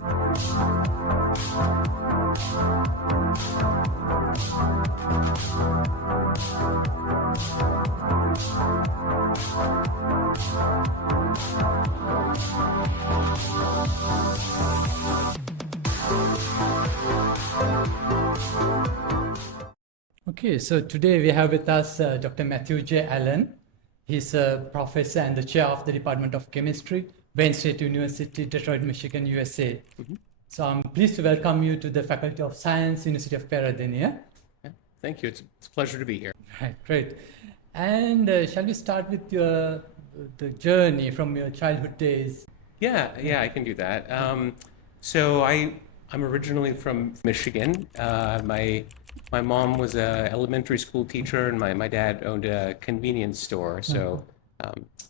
Okay, so today we have with us Dr. Matthew J. Allen. He's a professor and the chair of the Department of Chemistry, Wayne State University, Detroit, Michigan, USA. So I'm pleased to welcome you to the Faculty of Science, University of Peradeniya. Yeah, thank you. It's a pleasure to be here. Right, great. And shall we start with the journey from your childhood days? Yeah, I can do that. So I'm originally from Michigan. My mom was an elementary school teacher, and my dad owned a convenience store. So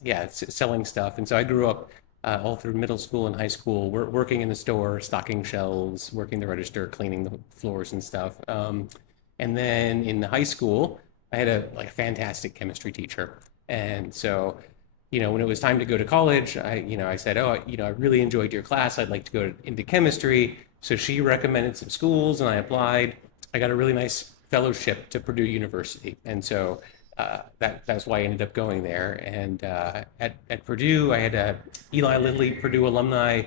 it's selling stuff. And so I grew up all through middle school and high school, working in the store, stocking shelves, working the register, cleaning the floors and stuff. And then in high school, I had a fantastic chemistry teacher. And so, when it was time to go to college, I said, I really enjoyed your class. I'd like to go into chemistry. So she recommended some schools, and I applied. I got a really nice fellowship to Purdue University. And so that's why I ended up going there. And at Purdue, I had a Eli Lilly Purdue Alumni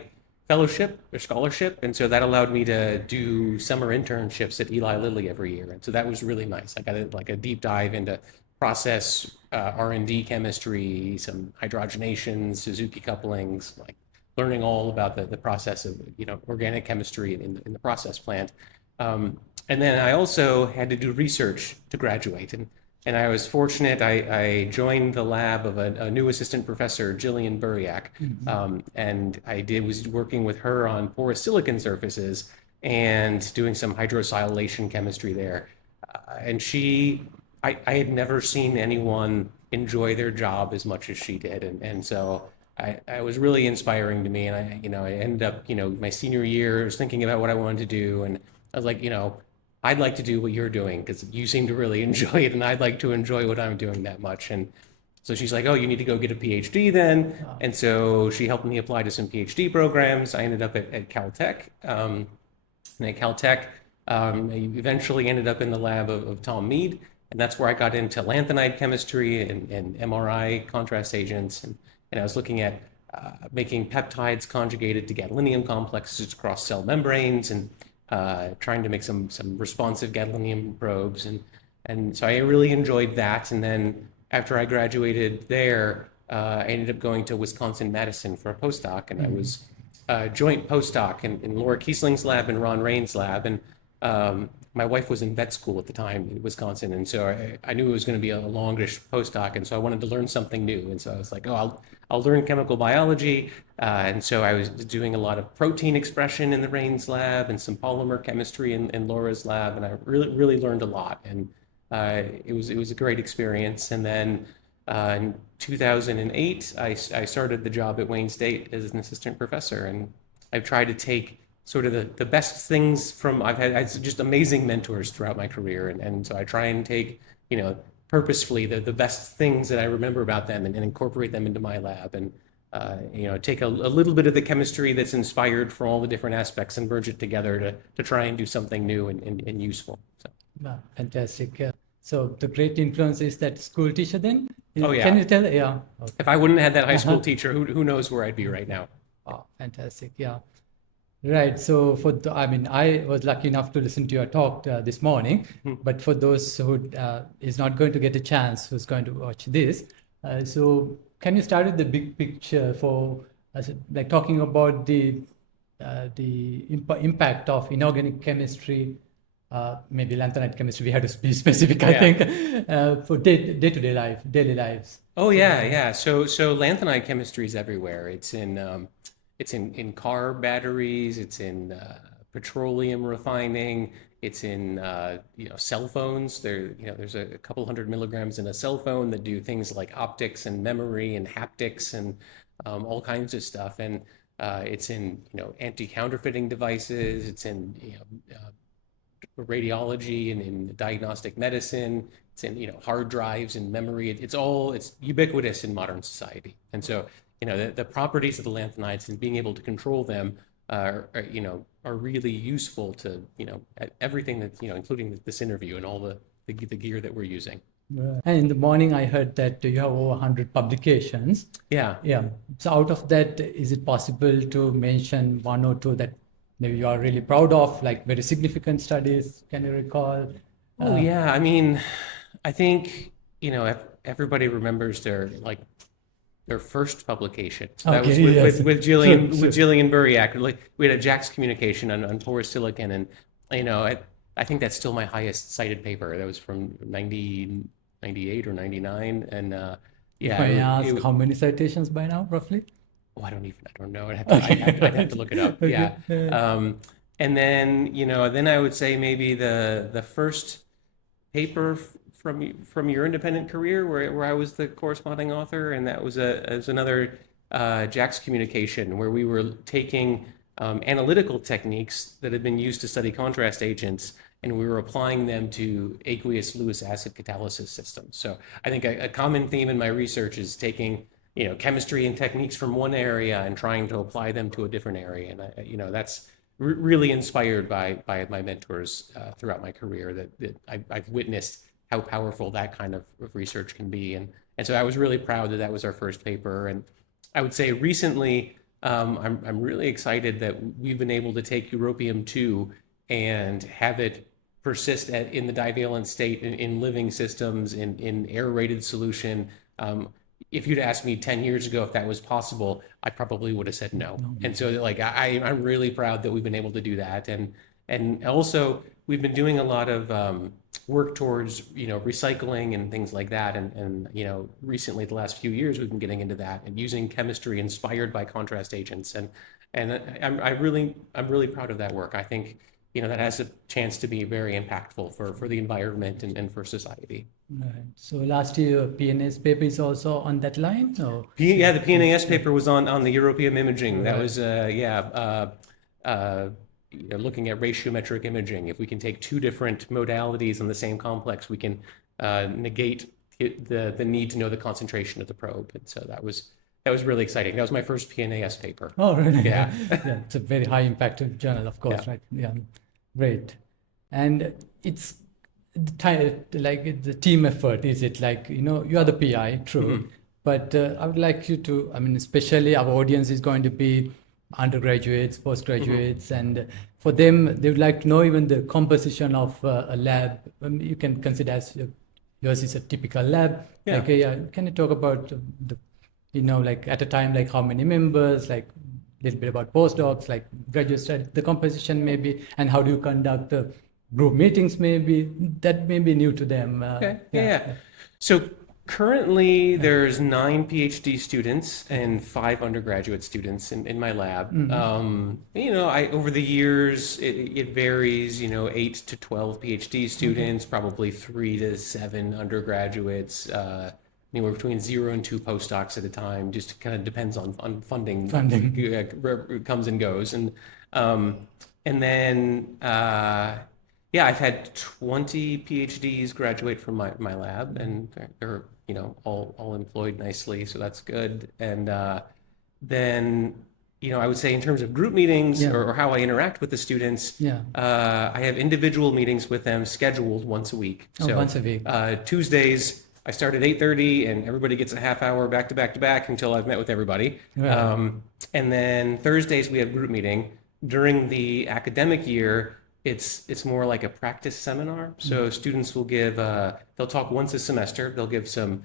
Fellowship or Scholarship. And so that allowed me to do summer internships at Eli Lilly every year. And so that was really nice. I got a deep dive into process R&D chemistry, some hydrogenations, Suzuki couplings, learning all about the process of organic chemistry in the process plant. And then I also had to do research to graduate. And I was fortunate. I joined the lab of a new assistant professor, Jillian Buriak. And I was working with her on porous silicon surfaces and doing some hydrosilylation chemistry there. And I had never seen anyone enjoy their job as much as she did. And so I was really inspiring to me. And I ended up, my senior year, I was thinking about what I wanted to do. And I was like, I'd like to do what you're doing because you seem to really enjoy it, and I'd like to enjoy what I'm doing that much. And so she's like, oh, you need to go get a PhD then. And so she helped me apply to some PhD programs. I ended up at Caltech. And at Caltech, I eventually ended up in the lab of Tom Mead. And that's where I got into lanthanide chemistry and MRI contrast agents. And I was looking at making peptides conjugated to gadolinium complexes across cell membranes and trying to make some responsive gadolinium probes. And so I really enjoyed that. And then after I graduated there, I ended up going to Wisconsin-Madison for a postdoc. And I was a joint postdoc in Laura Kiesling's lab and Ron Rain's lab. And my wife was in vet school at the time in Wisconsin. And so I knew it was going to be a longish postdoc. And so I wanted to learn something new. And so I was like, I'll learn chemical biology. And so I was doing a lot of protein expression in the Rain's lab and some polymer chemistry in Laura's lab. And I really learned a lot. And it was a great experience. And then in 2008, I started the job at Wayne State as an assistant professor. And I've tried to take sort of the best things from, I had just amazing mentors throughout my career. And so I try and take, purposefully the best things that I remember about them and incorporate them into my lab and, take a little bit of the chemistry that's inspired from all the different aspects and merge it together to try and do something new and useful. So. Wow, fantastic. So the great influence is that school teacher then? Oh, yeah. Can you tell? Yeah. Okay. If I wouldn't have had that high school teacher, who knows where I'd be right now. Oh, fantastic. Yeah. Right. So I was lucky enough to listen to your talk this morning, but for those who is not going to get a chance, who's going to watch this, so can you start with the big picture for talking about the impact of inorganic chemistry, maybe lanthanide chemistry, we have to be specific, I think, for day-to-day life, daily lives. Oh, yeah. So lanthanide chemistry is everywhere. It's in car batteries, it's in petroleum refining, it's in cell phones. There's a couple hundred milligrams in a cell phone that do things like optics and memory and haptics and all kinds of stuff. And it's in anti-counterfeiting devices. It's in radiology and in diagnostic medicine. It's in hard drives and memory. It's ubiquitous in modern society. And so the properties of the lanthanides and being able to control them are really useful to, everything that, including this interview and all the gear that we're using. And in the morning, I heard that you have over 100 publications. Yeah. Yeah. So out of that, is it possible to mention one or two that maybe you are really proud of, like very significant studies? Can you recall? Oh, yeah. I mean, I think, everybody remembers their first publication. So that was with Jillian Buriak. Like, we had a JAX communication on porous silicon, and I think that's still my highest cited paper. That was from 98 or 99, and If I ask, how many citations by now, roughly? Oh, I don't know. I'd have to look it up. Okay. Yeah. And then, then I would say maybe the first paper from your independent career where I was the corresponding author, and that was another JAX communication where we were taking analytical techniques that had been used to study contrast agents, and we were applying them to aqueous Lewis acid catalysis systems. So I think a common theme in my research is taking chemistry and techniques from one area and trying to apply them to a different area. And that's really inspired by my mentors throughout my career, that I've witnessed how powerful that kind of research can be. And so I was really proud that was our first paper. And I would say recently, I'm really excited that we've been able to take europium-2 and have it persist in the divalent state in living systems, in aerated solution. If you'd asked me 10 years ago if that was possible, I probably would have said no. And so I'm really proud that we've been able to do that. And also we've been doing a lot of work towards, recycling and things like that. And recently, the last few years, we've been getting into that and using chemistry inspired by contrast agents. And I'm really proud of that work. I think, that has a chance to be very impactful for the environment and for society. Right. So last year, PNAS paper is also on that line? Or? Yeah, the PNAS paper was on the europium imaging. That was, looking at ratiometric imaging. If we can take two different modalities in the same complex, we can negate the need to know the concentration of the probe. And so that was really exciting. That was my first PNAS paper. Oh, really? Yeah. Yeah, it's a very high impact journal, of course, Yeah. right? Yeah, great. And it's the team effort, is it? You are the PI, true. Mm-hmm. But I would like you to, especially our audience is going to be undergraduates, postgraduates, and for them, they would like to know even the composition of a lab. You can consider as yours is a typical lab. Yeah. Can you talk about at a time, how many members, a little bit about postdocs, graduate studies, the composition maybe, and how do you conduct the group meetings maybe? That may be new to them. Okay. Yeah. So currently, there's 9 PhD students and 5 undergraduate students in my lab. Over the years, it varies, 8 to 12 PhD students, probably 3 to 7 undergraduates, anywhere between 0 and 2 postdocs at a time. Just kind of depends on funding. Comes and goes. And then, I've had 20 PhDs graduate from my lab, and they're all employed nicely, so that's good. And then, I would say in terms of group meetings or how I interact with the students, I have individual meetings with them scheduled once a week. So once a week. Tuesdays, I start at 8:30, and everybody gets a half hour back to back to back until I've met with everybody. Right. And then Thursdays, we have group meeting. During the academic year, it's more like a practice seminar. So students will they'll talk once a semester. They'll give some,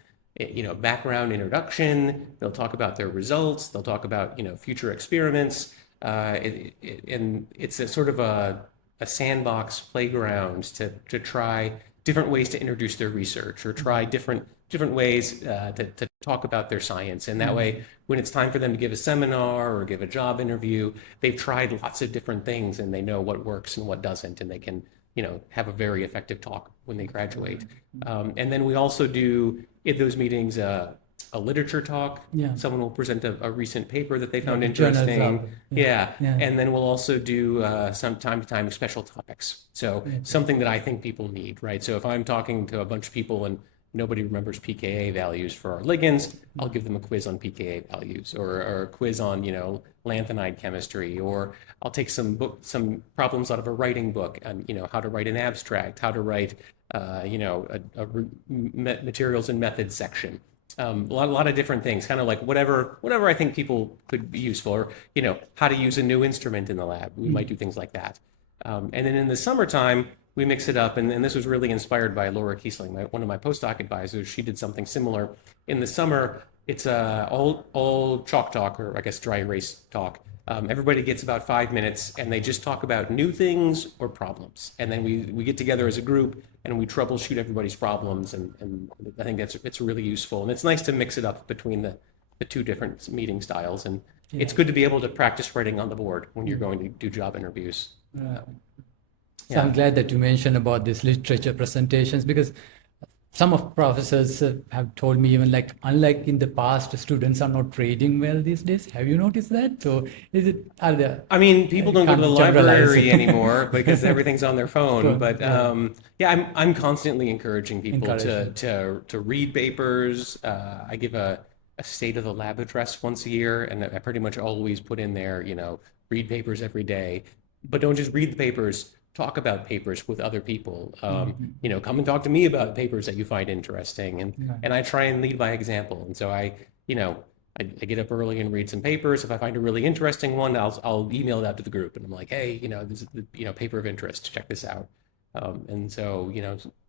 background introduction. They'll talk about their results. They'll talk about, future experiments. And it's a sort of a sandbox playground to try different ways to introduce their research or try different ways to talk about their science. And that way, when it's time for them to give a seminar or give a job interview, they've tried lots of different things and they know what works and what doesn't, and they can, have a very effective talk when they graduate. And then we also do in those meetings a literature talk. Yeah. Someone will present a recent paper that they found journals interesting. up. Yeah. Yeah. And then we'll also do some time to time special topics. So something that I think people need, right? So if I'm talking to a bunch of people and nobody remembers pKa values for our ligands, I'll give them a quiz on pKa values, or a quiz on, lanthanide chemistry, or I'll take some problems out of a writing book on, how to write an abstract, how to write, materials and methods section. A lot of different things, kind of like whatever I think people could be useful, or, how to use a new instrument in the lab. We might do things like that. And then in the summertime, we mix it up, and this was really inspired by Laura Kiesling, one of my postdoc advisors. She did something similar. In the summer, it's all chalk talk, or I guess dry erase talk. Everybody gets about 5 minutes, and they just talk about new things or problems. And then we get together as a group, and we troubleshoot everybody's problems, and I think it's really useful. And it's nice to mix it up between the two different meeting styles. And it's good to be able to practice writing on the board when you're going to do job interviews. So I'm glad that you mentioned about these literature presentations, because some of professors have told me, even like, unlike in the past, students are not reading well these days. Have you noticed that? So are there? I mean, people don't go to the library anymore because everything's on their phone. But I'm constantly encouraging people to read papers. I give a state of the lab address once a year, and I pretty much always put in there, read papers every day. But don't just read the papers. Talk about papers with other people. Come and talk to me about papers that you find interesting, and I try and lead by example. And so I get up early and read some papers. If I find a really interesting one, I'll email it out to the group, and I'm like, hey, this is the paper of interest. Check this out. And so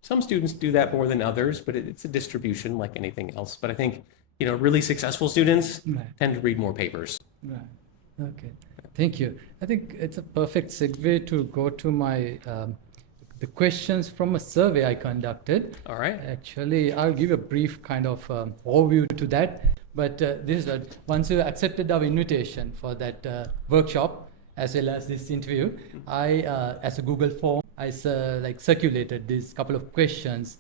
some students do that more than others, but it's a distribution like anything else. But I think really successful students tend to read more papers. Right. Okay. Thank you. I think it's a perfect segue to go to my the questions from a survey I conducted. All right. Actually, I'll give a brief kind of overview to that. But this is that once you accepted our invitation for that workshop as well as this interview, I, as a Google form, I circulated these couple of questions,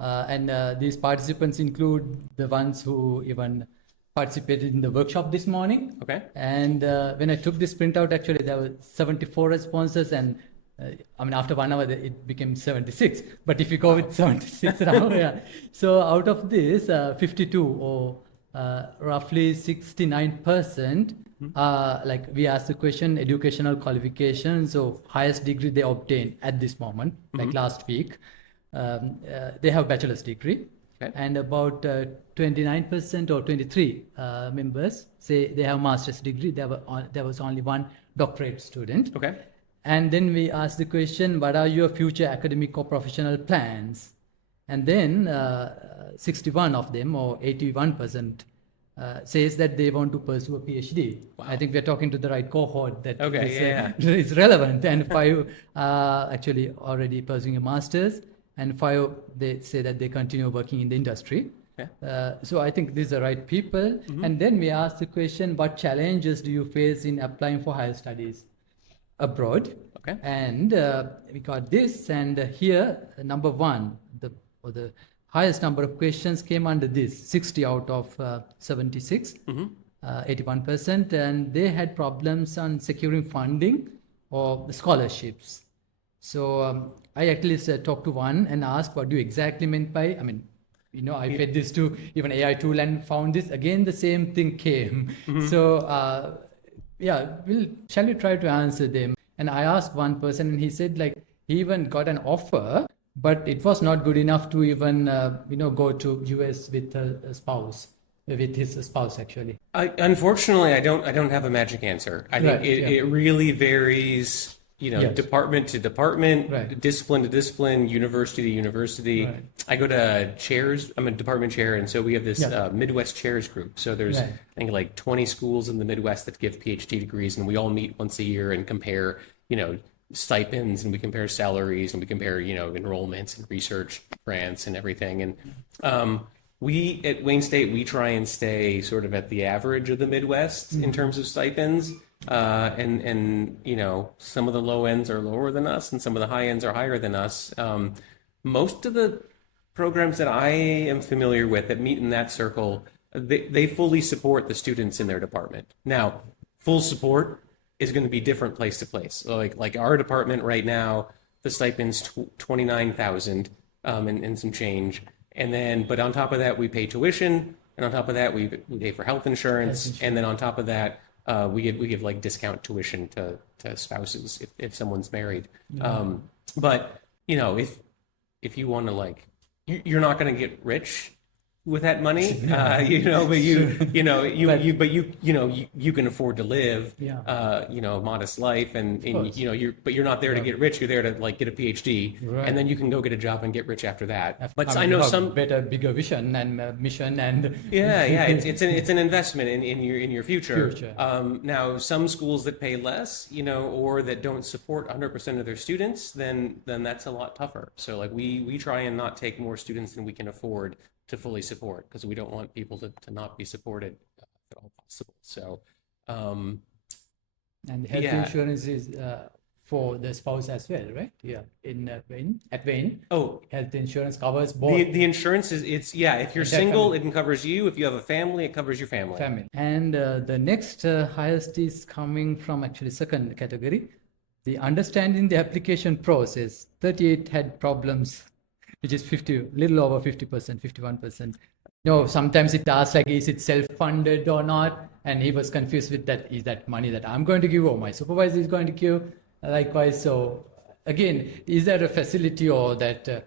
and these participants include the ones who even participated in the workshop this morning. Okay. And when I took this printout, actually there were 74 responses, and after 1 hour it became 76. But if you go with 76 now, So out of this, 52 or roughly 69%, we asked the question, educational qualifications, so highest degree they obtained at this moment, like last week, they have bachelor's degree. Okay. And about 29% or 23 members say they have master's degree. There was only one doctorate student. Okay. And then we asked the question, what are your future academic or professional plans? And then 61 of them, or 81%, says that they want to pursue a PhD. Wow. I think we're talking to the right cohort that is relevant. And 5 actually already pursuing a master's. And 5, they say that they continue working in the industry. Okay. So I think these are the right people. And then we asked the question, what challenges do you face in applying for higher studies abroad? Okay. And we got this, and here, number 1, the highest number of questions came under this, 60 out of 76, 81%, and they had problems on securing funding or scholarships. So I actually talked to one and asked, what do you exactly meant by, I fed this to even AI tool and found this, again, the same thing came. So shall we try to answer them? And I asked one person, and he said he even got an offer, but it was not good enough to even, go to US with a spouse. With his spouse, actually. Unfortunately, I don't have a magic answer. I think it really varies. Department to department, discipline to discipline, university to university. Right. I go to chairs. I'm a department chair, and so we have this Midwest chairs group. So there's, I think, 20 schools in the Midwest that give PhD degrees, and we all meet once a year and compare, stipends, and we compare salaries, and we compare, enrollments and research grants and everything. And we at Wayne State, we try and stay sort of at the average of the Midwest in terms of stipends. And some of the low ends are lower than us, and some of the high ends are higher than us. Most of the programs that I am familiar with that meet in that circle, they fully support the students in their department. Now, full support is going to be different place to place. So like our department right now, the stipend's $29,000 and some change. And then, but on top of that, we pay tuition, and on top of that, we pay for health insurance, and then on top of that, we give like discount tuition to spouses if someone's married. But you know, if you want to like, you're not going to get rich with that money, you know, but you can afford to live, you know, a modest life, and you know, you're not there to get rich. You're there to like get a PhD, and then you can go get a job and get rich after that. But I know some better, bigger vision and mission, and it's an investment in your future. Now, some schools that pay less, you know, or that don't support 100% of their students, then that's a lot tougher. So like we try and not take more students than we can afford to fully support, because we don't want people to not be supported at all possible. So, and health insurance is for the spouse as well, right? Yeah, at Wayne. Oh, health insurance covers both. The insurance is if you're single, it covers you. If you have a family, it covers your family. And the next highest is coming from actually second category, the understanding the application process. 38 had problems, which is little over 50%, 51%. No, sometimes it asks like, is it self-funded or not? And he was confused with that. Is that money that I'm going to give or my supervisor is going to give? Likewise. So again, is there a facility or that,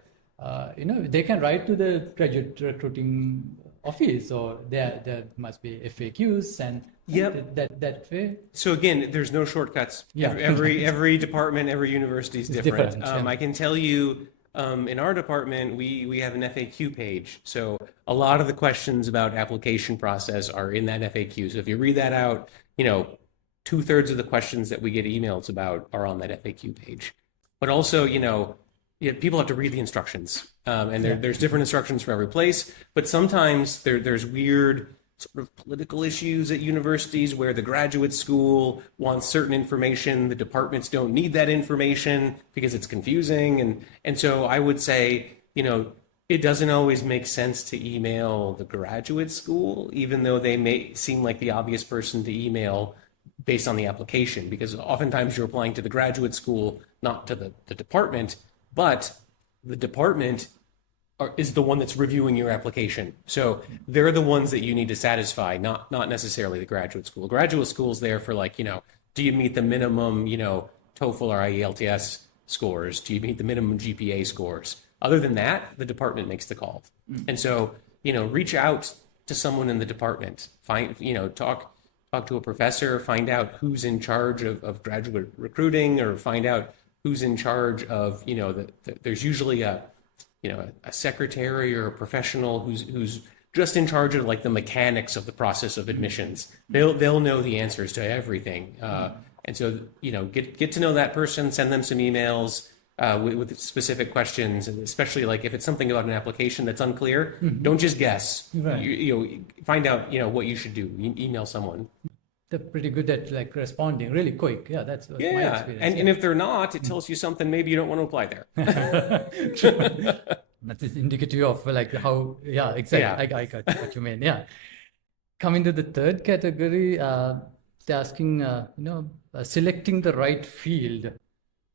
you know, they can write to the graduate recruiting office, or there must be FAQs and that way. So again, there's no shortcuts. Every department, every university is different. I can tell you, in our department, we have an FAQ page. So a lot of the questions about application process are in that FAQ. So if you read that out, you know, 2/3 of the questions that we get emails about are on that FAQ page. But also, you know, people have to read the instructions, and there's different instructions for every place. But sometimes there's weird sort of political issues at universities where the graduate school wants certain information, the departments don't need that information because it's confusing. And so I would say, you know, it doesn't always make sense to email the graduate school, even though they may seem like the obvious person to email based on the application, because oftentimes you're applying to the graduate school, not to the department, but the department is the one that's reviewing your application. So they're the ones that you need to satisfy, not necessarily the graduate school. Graduate school's there for like, you know, do you meet the minimum, you know, TOEFL or IELTS scores? Do you meet the minimum GPA scores? Other than that, the department makes the call. And so, you know, reach out to someone in the department, talk to a professor, find out who's in charge of graduate recruiting, or find out who's in charge of, you know, there's usually a secretary or a professional who's just in charge of like the mechanics of the process of admissions. They'll know the answers to everything. And so, you know, get to know that person, send them some emails with specific questions, and especially like if it's something about an application that's unclear, don't just guess. Right. You know, find out, you know, what you should do. Email someone. They're pretty good at like responding really quick. Yeah, that's my experience. And if they're not, it tells you something maybe you don't want to apply there. That is indicative of like how, exactly. I got what you mean. Yeah. Coming to the third category, they're asking, selecting the right field.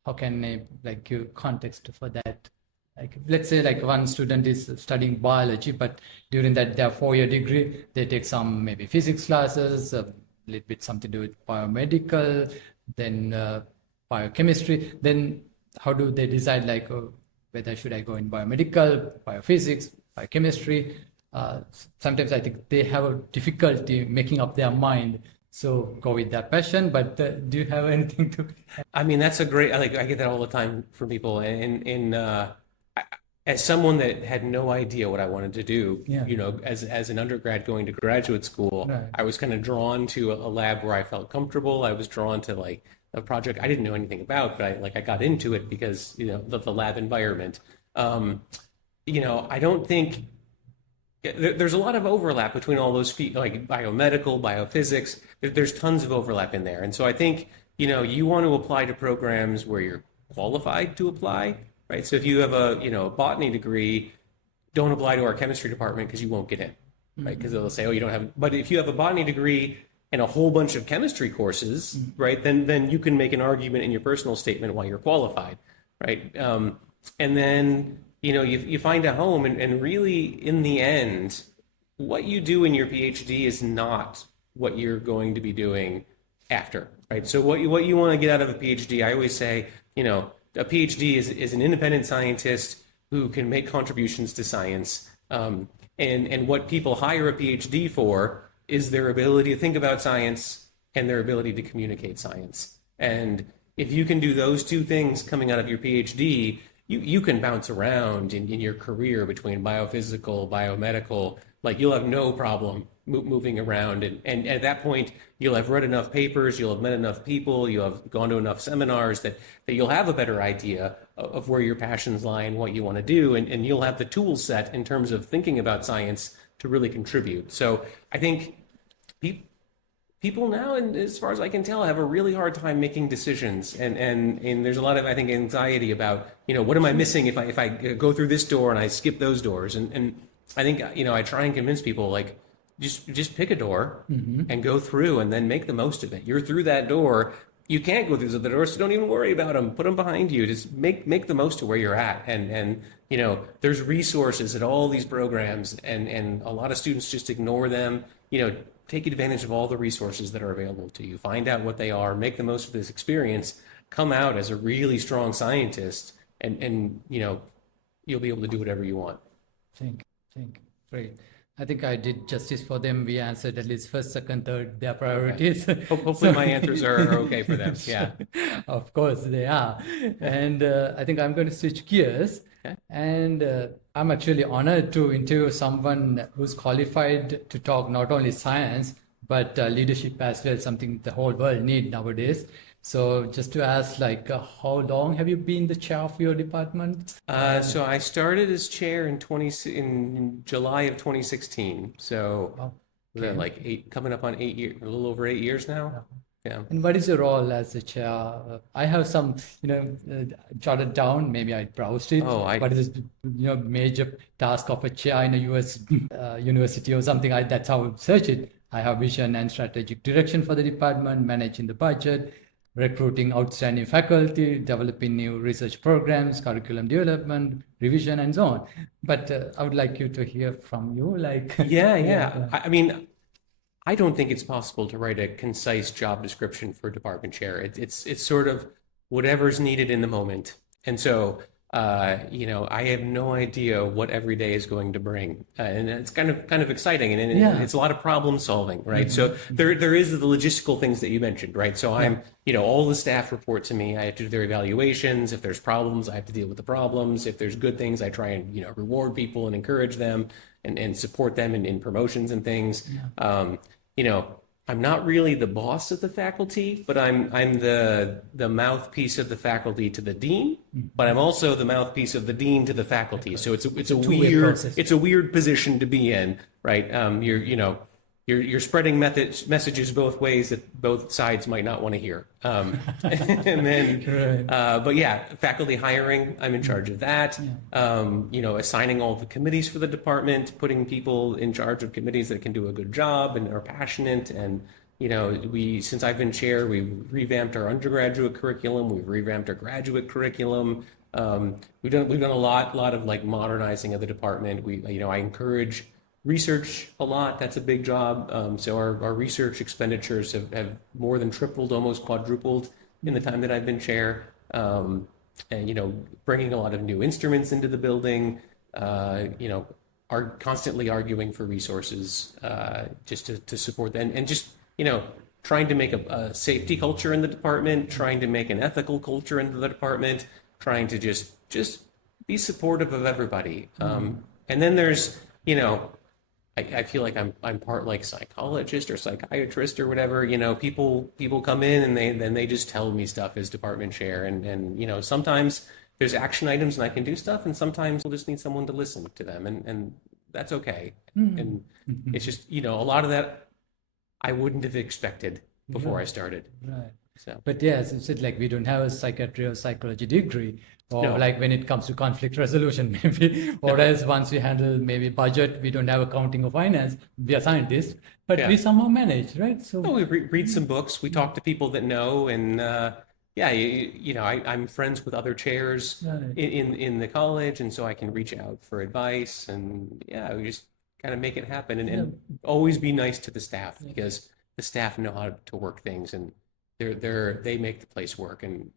How can I like give context for that? Like, let's say like one student is studying biology, but during that their 4-year degree, they take some maybe physics classes, a little bit something to do with biomedical, then biochemistry. Then how do they decide like whether should I go in biomedical, biophysics, biochemistry? Sometimes I think they have a difficulty making up their mind. So go with that passion, but do you have anything to? I mean, that's a great. I get that all the time from people, and as someone that had no idea what I wanted to do, you know, as an undergrad going to graduate school, right. I was kind of drawn to a lab where I felt comfortable. I was drawn to like a project I didn't know anything about, but I got into it because, you know, the lab environment. You know, I don't think. There's a lot of overlap between all those fields, like biomedical, biophysics. There's tons of overlap in there. And so I think, you know, you want to apply to programs where you're qualified to apply, right? So if you have a botany degree, don't apply to our chemistry department because you won't get in, right? Because they'll say, oh, you don't have, but if you have a botany degree and a whole bunch of chemistry courses, right, then you can make an argument in your personal statement why you're qualified, right? And then, you find a home, and really, in the end, what you do in your PhD is not what you're going to be doing after, right? So what you want to get out of a PhD, I always say, a PhD is an independent scientist who can make contributions to science. And what people hire a PhD for is their ability to think about science and their ability to communicate science. And if you can do those two things coming out of your PhD, you can bounce around in your career between biophysical, biomedical, like you'll have no problem moving around. And at that point, you'll have read enough papers, you'll have met enough people, you'll have gone to enough seminars that you'll have a better idea of where your passions lie and what you want to do. And you'll have the tool set in terms of thinking about science to really contribute. So I think people now, and as far as I can tell, have a really hard time making decisions, and there's a lot of, I think, anxiety about, what am I missing if I go through this door and I skip those doors, and I think, I try and convince people, like, just pick a door and go through, and then make the most of it. You're through that door. You can't go through the doors, so don't even worry about them. Put them behind you. Just make the most of where you're at, and there's resources at all these programs, and a lot of students just ignore them. Take advantage of all the resources that are available to you. Find out what they are, make the most of this experience, come out as a really strong scientist, and you'll be able to do whatever you want. Think. Great. I think I did justice for them. We answered at least first, second, third, their priorities. Okay. Hopefully my answers are okay for them. Yeah. Of course they are. And I think I'm going to switch gears. Okay. And I'm actually honored to interview someone who's qualified to talk not only science, but leadership as well, something the whole world needs nowadays. So just to ask, how long have you been the chair of your department? So I started as chair in July of 2016. So coming up on 8 years, a little over 8 years now. Yeah. And what is your role as a chair? I have some, jotted down. Maybe I browsed it. What is the major task of a chair in a U.S. University or something? That's how I search it. I have vision and strategic direction for the department, managing the budget, recruiting outstanding faculty, developing new research programs, curriculum development, revision, and so on. But I would like you to hear from you. Yeah. I mean, I don't think it's possible to write a concise job description for a department chair. It's sort of whatever's needed in the moment. And so, I have no idea what every day is going to bring, and it's kind of exciting, and it's a lot of problem solving, right? So there is the logistical things that you mentioned, right? So I'm, all the staff report to me. I have to do their evaluations. If there's problems, I have to deal with the problems. If there's good things, I try and reward people and encourage them and support them in promotions and things. I'm not really the boss of the faculty, but I'm the mouthpiece of the faculty to the dean, but I'm also the mouthpiece of the dean to the faculty. So it's a weird position to be in, right? You're spreading messages both ways that both sides might not want to hear. And then, but yeah, faculty hiring, I'm in charge of that. Assigning all the committees for the department, putting people in charge of committees that can do a good job and are passionate. And, since I've been chair, we've revamped our undergraduate curriculum. We've revamped our graduate curriculum. We've done a lot of modernizing of the department. I encourage research a lot. That's a big job. So our research expenditures have more than tripled, almost quadrupled in the time that I've been chair. And, bringing a lot of new instruments into the building, are constantly arguing for resources just to support them. And just, trying to make a safety culture in the department, trying to make an ethical culture into the department, trying to just be supportive of everybody. And then there's, I feel like I'm part psychologist or psychiatrist or whatever. People come in and they just tell me stuff as department chair, and sometimes there's action items and I can do stuff, and sometimes we'll just need someone to listen to them, and that's okay. And it's just a lot of that I wouldn't have expected before I started. Right. So, but yeah, as you said, we don't have a psychiatry or psychology degree, or when it comes to conflict resolution, maybe, or else once we handle maybe budget, we don't have accounting or finance. We are scientists, but we somehow manage, right? So we read some books, we talk to people that know, and yeah, I'm friends with other chairs Right. in the college, and so I can reach out for advice, and yeah, we just kind of make it happen, Yeah. and always be nice to the staff because the staff know how to work things, and they make the place work, and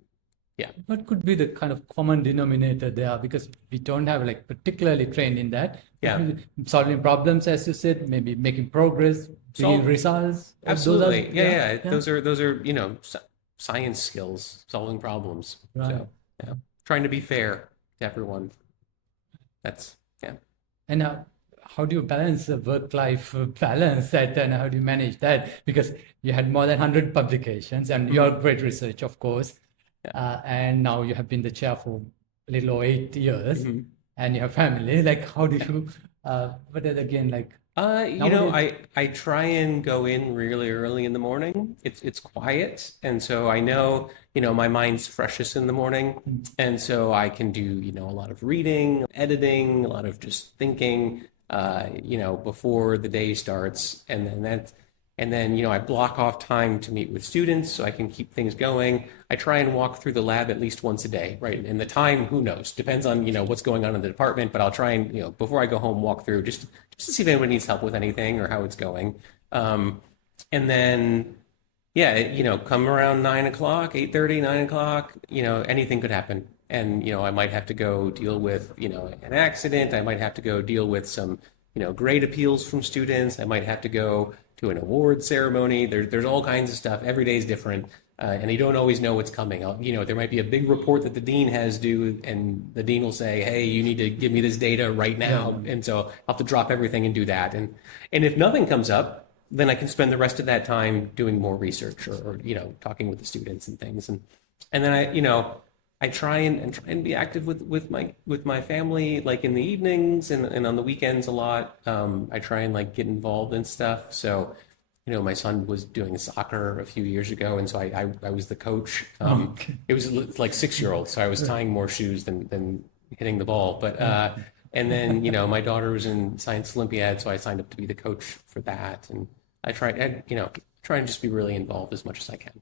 yeah. What could be the kind of common denominator there? Because we don't have like particularly trained in that. Yeah. Maybe solving problems, as you said, maybe making progress, bringing results. Absolutely. Yeah, yeah. Yeah. Those are, science skills, solving problems. Right. So, yeah. Trying to be fair to everyone. That's, yeah. And how do you balance the work-life balance that, and how do you manage that? Because you had more than 100 publications and your great research, of course. And now you have been the chair for a little over 8 years, and you have family. Like, how do you, but then again, like, I try and go in really early in the morning. It's quiet, and so I know, my mind's freshest in the morning, and so I can do, a lot of reading, editing, a lot of just thinking, before the day starts, and then, I block off time to meet with students so I can keep things going. I try and walk through the lab at least once a day, right? And the time, who knows? Depends on, what's going on in the department, but I'll try and, before I go home, walk through just to see if anyone needs help with anything or how it's going. And then, yeah, come around 9 o'clock, 8:30, 9 o'clock, anything could happen. And, I might have to go deal with, an accident. I might have to go deal with some, grade appeals from students. I might have to go to an award ceremony. There's all kinds of stuff. Every day is different. And you don't always know what's coming. There might be a big report that the dean has due, and the dean will say, hey, you need to give me this data right now. And so I'll have to drop everything and do that. And if nothing comes up, then I can spend the rest of that time doing more research or talking with the students and things. And then I try and be active with my family, like in the evenings and on the weekends a lot. I try and like get involved in stuff. So, my son was doing soccer a few years ago, and so I was the coach. It was like 6-year-old, so I was tying more shoes than hitting the ball. But and then my daughter was in Science Olympiad, so I signed up to be the coach for that. And I try and just be really involved as much as I can.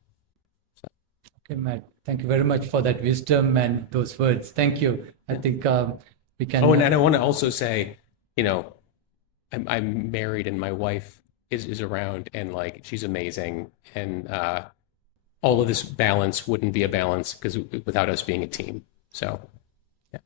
Okay, Matt, thank you very much for that wisdom and those words. Thank you. I think we can. Oh, and I want to also say, I'm married and my wife is around, and like she's amazing, and all of this balance wouldn't be a balance because without us being a team. So, yeah.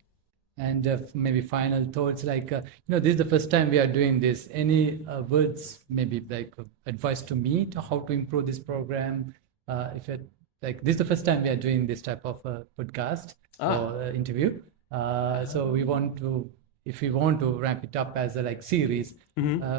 And maybe final thoughts, like this is the first time we are doing this. Any words, maybe like advice to me to how to improve this program? If it Like, this is the first time we are doing this type of podcast or interview. So we want to, if we want to ramp it up as a like series,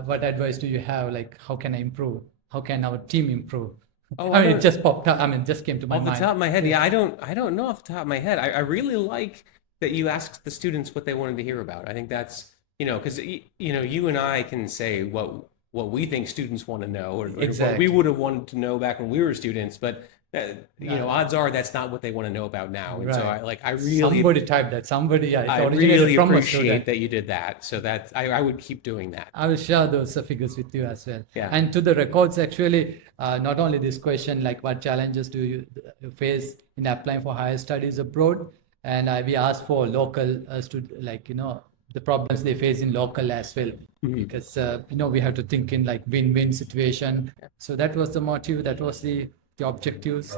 what advice do you have? Like, how can I improve? How can our team improve? Oh, I mean, it just popped up. I mean, it just came to my mind. Off the top of my head, yeah, I don't know off the top of my head. I really like that you asked the students what they wanted to hear about. I think that's, because, you and I can say what we think students want to know, or what we would have wanted to know back when we were students, but odds are that's not what they want to know about now. And so I really somebody typed that. Somebody, I really appreciate that you did that. So that I would keep doing that. I will share those figures with you as well. Yeah. And to the records, actually, not only this question, like what challenges do you face in applying for higher studies abroad, and we asked for local like the problems they face in local as well, because we have to think in like win-win situation. So that was the motive. That was the objectives.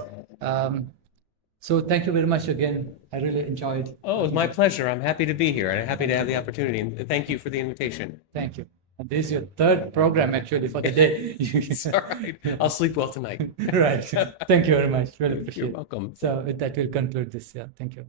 So thank you very much again. I really enjoyed. Oh, it was my pleasure. I'm happy to be here and happy to have the opportunity. And thank you for the invitation. Thank you. And this is your third program actually for the day. It's all right. I'll sleep well tonight. Right. Thank you very much. Really appreciate it. You're welcome. So with that, we'll conclude this. Yeah. Thank you.